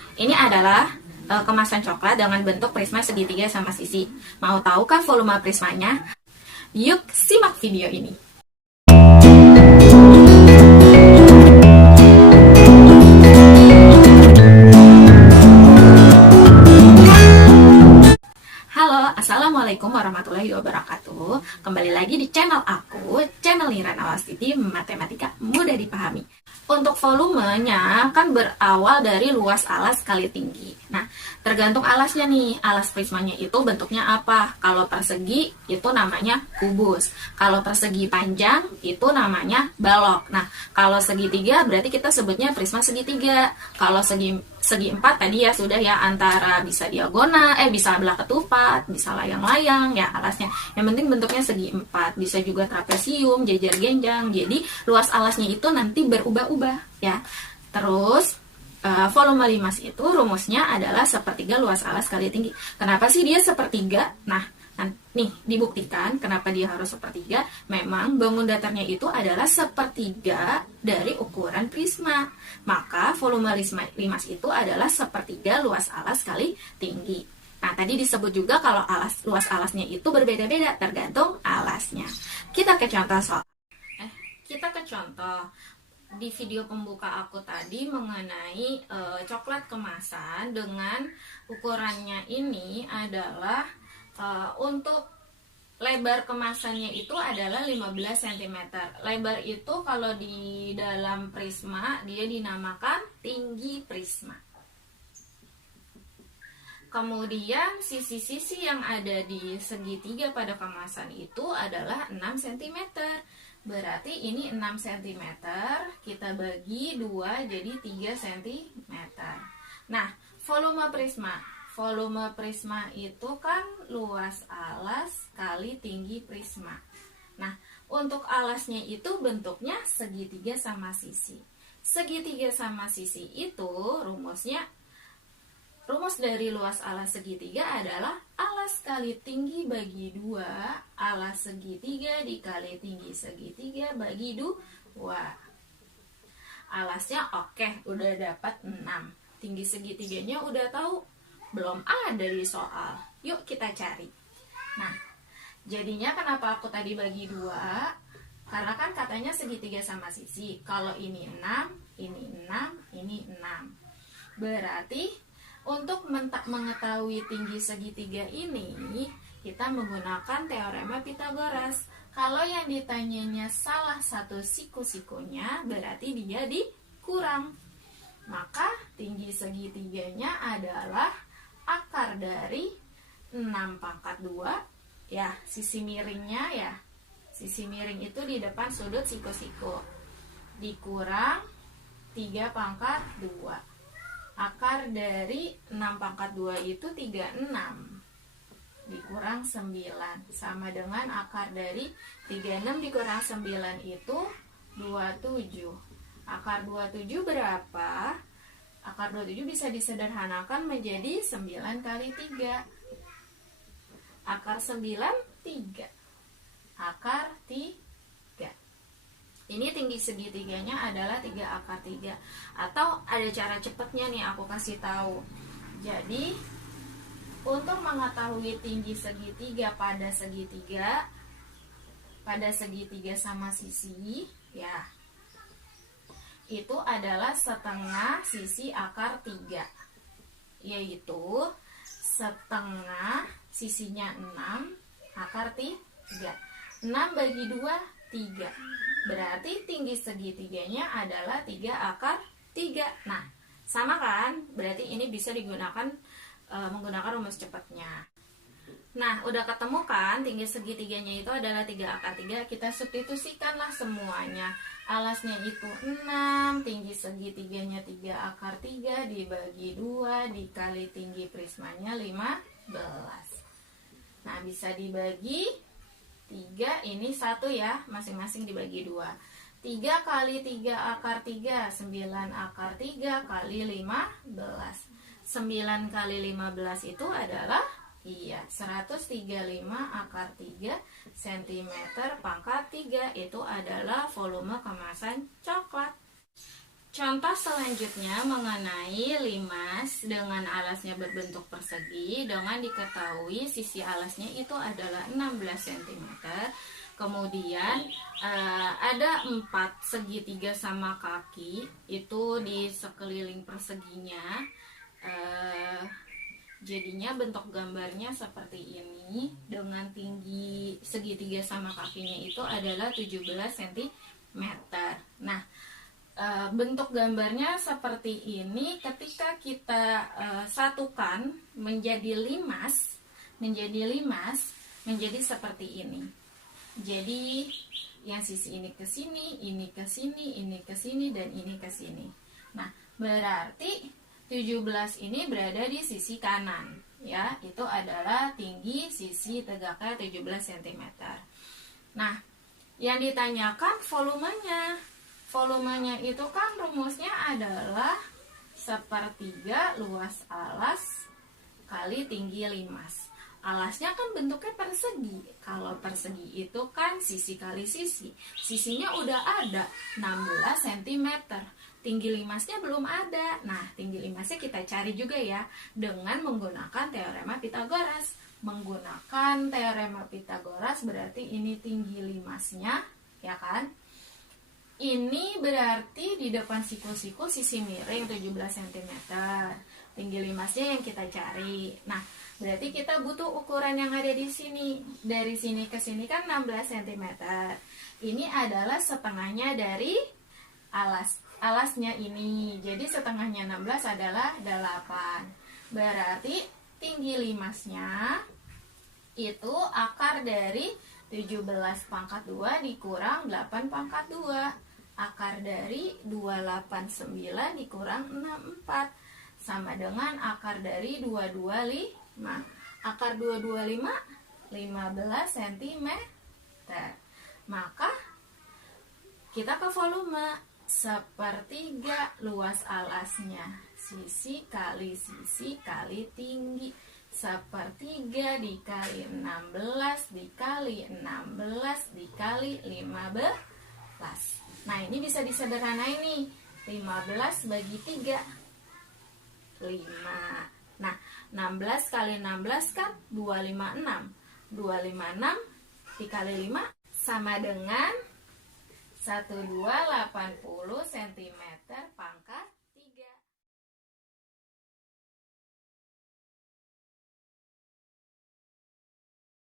Ini adalah kemasan coklat dengan bentuk prisma segitiga sama sisi. Mau tahukah volume prismanya? Yuk simak video ini. Halo, assalamualaikum warahmatullahi wabarakatuh. Kembali lagi di channel aku, channel Nira Nawastiti, Matematika Mudah Dipahami. Untuk volumenya kan berawal dari luas alas kali tinggi. Nah, tergantung alasnya nih. Alas prismanya itu bentuknya apa? Kalau persegi itu namanya kubus. Kalau persegi panjang itu namanya balok. Nah, kalau segitiga berarti kita sebutnya prisma segitiga. Kalau segi empat tadi ya sudah ya, antara bisa diagonal, bisa belah ketupat, bisa layang-layang ya alasnya. Yang penting bentuknya segi empat, bisa juga trapesium, jajar genjang. Jadi luas alasnya itu nanti berubah-ubah ya. Terus volume limas itu rumusnya adalah sepertiga luas alas kali tinggi. Kenapa sih dia sepertiga? Nah, nih dibuktikan kenapa dia harus sepertiga. Memang bangun datarnya itu adalah sepertiga dari ukuran prisma. Maka volume limas itu adalah sepertiga luas alas kali tinggi. Nah, tadi disebut juga kalau luas alasnya itu berbeda-beda tergantung alasnya. Kita ke contoh di video pembuka aku tadi mengenai coklat kemasan dengan ukurannya ini adalah untuk lebar kemasannya itu adalah 15 cm. Lebar itu kalau di dalam prisma dia dinamakan tinggi prisma. Kemudian sisi-sisi yang ada di segitiga pada kemasan itu adalah 6 cm. Berarti ini 6 cm kita bagi 2 jadi 3 cm. Nah, volume prisma itu kan luas alas kali tinggi prisma. Nah, untuk alasnya itu bentuknya segitiga sama sisi. Segitiga sama sisi itu rumus dari luas alas segitiga adalah alas kali tinggi bagi 2, alas segitiga dikali tinggi segitiga bagi 2. Alasnya oke, udah dapat 6. Tinggi segitiganya udah tahu? Belum ada di soal. Yuk kita cari. Nah, jadinya kenapa aku tadi bagi 2? Karena kan katanya segitiga sama sisi. Kalau ini 6, ini 6, ini 6. Berarti untuk mengetahui tinggi segitiga ini, kita menggunakan teorema Pythagoras. Kalau yang ditanyanya salah satu siku-sikunya, berarti dia dikurang. Maka tinggi segitiganya adalah akar dari 6 pangkat 2, ya, sisi miringnya ya. Sisi miring itu di depan sudut siku-siku. Dikurang 3 pangkat 2. Akar dari 6 pangkat 2 itu 36 dikurang 9 sama dengan akar dari 36 dikurang 9 itu 27. Akar 27 berapa? Akar 27 bisa disederhanakan menjadi 9 kali 3. Akar 9 3. Akar 3. Ini tinggi segitiganya adalah 3 akar 3. Atau ada cara cepatnya nih aku kasih tahu. Jadi untuk mengetahui tinggi segitiga pada segitiga sama sisi ya, itu adalah setengah sisi akar 3, yaitu setengah sisinya 6 akar 3. 6 bagi 2 3. Berarti tinggi segitiganya adalah 3 akar 3. Nah, sama kan? Berarti ini bisa digunakan menggunakan rumus cepatnya. Nah, udah ketemu kan tinggi segitiganya itu adalah 3 akar 3. Kita substitusikanlah semuanya. Alasnya itu 6, tinggi segitiganya 3 akar 3 dibagi 2 dikali tinggi prismanya 15. Nah, bisa dibagi 3, ini 1 ya, masing-masing dibagi 2. 3 kali 3 akar 3, 9 akar 3 kali 15. 9 kali 15 itu adalah 135 akar 3 cm pangkat 3. Itu adalah volume kemasan coklat. Contoh selanjutnya mengenai limas dengan alasnya berbentuk persegi dengan diketahui sisi alasnya itu adalah 16 cm. Kemudian ada 4 segitiga sama kaki itu di sekeliling perseginya. Jadinya bentuk gambarnya seperti ini dengan tinggi segitiga sama kakinya itu adalah 17 cm. Nah, bentuk gambarnya seperti ini ketika kita satukan menjadi limas menjadi seperti ini. Jadi yang sisi ini ke sini, ini ke sini, ini ke sini, dan ini ke sini. Nah, berarti 17 ini berada di sisi kanan, ya. Itu adalah tinggi sisi tegaknya 17 cm. Nah, yang ditanyakan volumenya. Volumenya itu kan rumusnya adalah sepertiga luas alas kali tinggi limas. Alasnya kan bentuknya persegi. Kalau persegi itu kan sisi kali sisi. Sisinya udah ada 16 cm. Tinggi limasnya belum ada. Nah, tinggi limasnya kita cari juga ya dengan menggunakan teorema Pythagoras. Menggunakan teorema Pythagoras berarti ini tinggi limasnya, ya kan? Ini berarti di depan siku-siku sisi miring 17 cm. Tinggi limasnya yang kita cari. Nah, berarti kita butuh ukuran yang ada di sini. Dari sini ke sini kan 16 cm. Ini adalah setengahnya dari alasnya ini. Jadi setengahnya 16 adalah 8. Berarti tinggi limasnya itu akar dari 17 pangkat 2 dikurang 8 pangkat 2. Akar dari 289 dikurang 64 sama dengan akar dari 225. Akar 225 15 cm. Maka kita ke volume. Sepertiga luas alasnya, sisi kali tinggi. Sepertiga dikali 16 dikali 16 dikali 15. Nah, ini bisa disederhanain nih. 15 bagi 3 5. Nah, 16 kali 16 kan 256. 256 dikali 5 sama dengan 1280 cm